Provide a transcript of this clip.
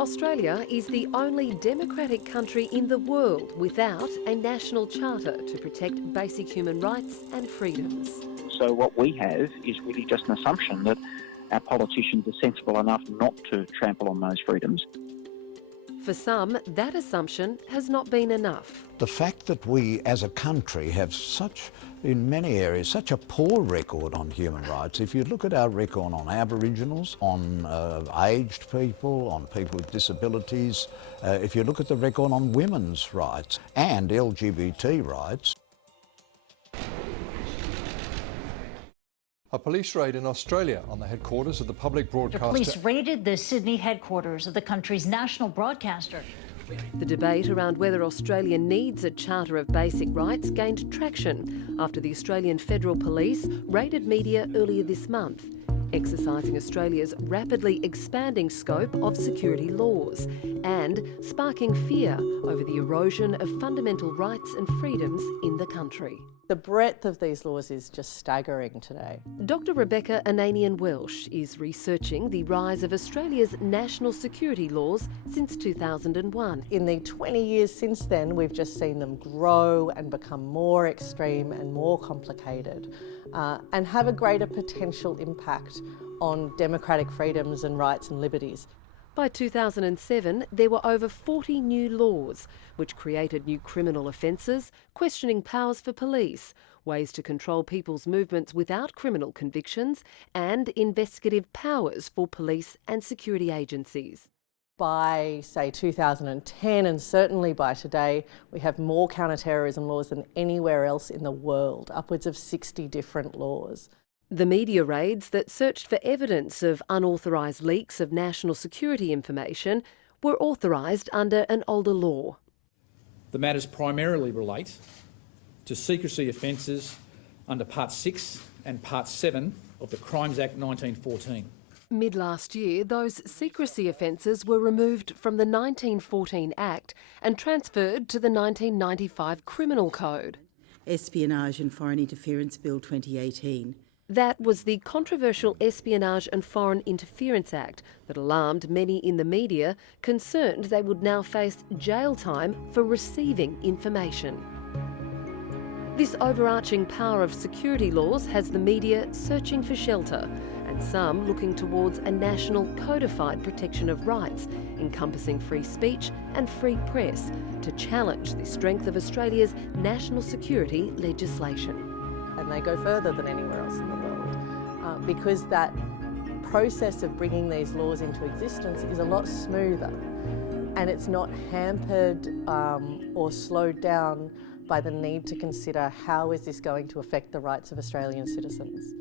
Australia is the only democratic country in the world without a national charter to protect basic human rights and freedoms. So what we have is really just an assumption that our politicians are sensible enough not to trample on those freedoms. For some, that assumption has not been enough. The fact that we as a country have in many areas, such a poor record on human rights. If you look at our record on Aboriginals, on aged people, on people with disabilities, if you look at the record on women's rights and LGBT rights. A police raid in Australia on the headquarters of the public broadcaster. The police raided the Sydney headquarters of the country's national broadcaster. The debate around whether Australia needs a Charter of Basic Rights gained traction after the Australian Federal Police raided media earlier this month, exercising Australia's rapidly expanding scope of security laws and sparking fear over the erosion of fundamental rights and freedoms in the country. The breadth of these laws is just staggering today. Dr Rebecca Ananian-Welsh is researching the rise of Australia's national security laws since 2001. In the 20 years since then, we've just seen them grow and become more extreme and more complicated, and have a greater potential impact on democratic freedoms and rights and liberties. By 2007, there were over 40 new laws, which created new criminal offences, questioning powers for police, ways to control people's movements without criminal convictions, and investigative powers for police and security agencies. By, say, 2010, and certainly by today, we have more counter-terrorism laws than anywhere else in the world, upwards of 60 different laws. The media raids that searched for evidence of unauthorised leaks of national security information were authorised under an older law. The matters primarily relate to secrecy offences under Part 6 and Part 7 of the Crimes Act 1914. Mid-last year, those secrecy offences were removed from the 1914 Act and transferred to the 1995 Criminal Code. Espionage and Foreign Interference Bill 2018. That was the controversial Espionage and Foreign Interference Act that alarmed many in the media, concerned they would now face jail time for receiving information. This overarching power of security laws has the media searching for shelter, and some looking towards a national codified protection of rights, encompassing free speech and free press, to challenge the strength of Australia's national security legislation. And they go further than anywhere else in the world, because that process of bringing these laws into existence is a lot smoother, and it's not hampered or slowed down by the need to consider how is this going to affect the rights of Australian citizens.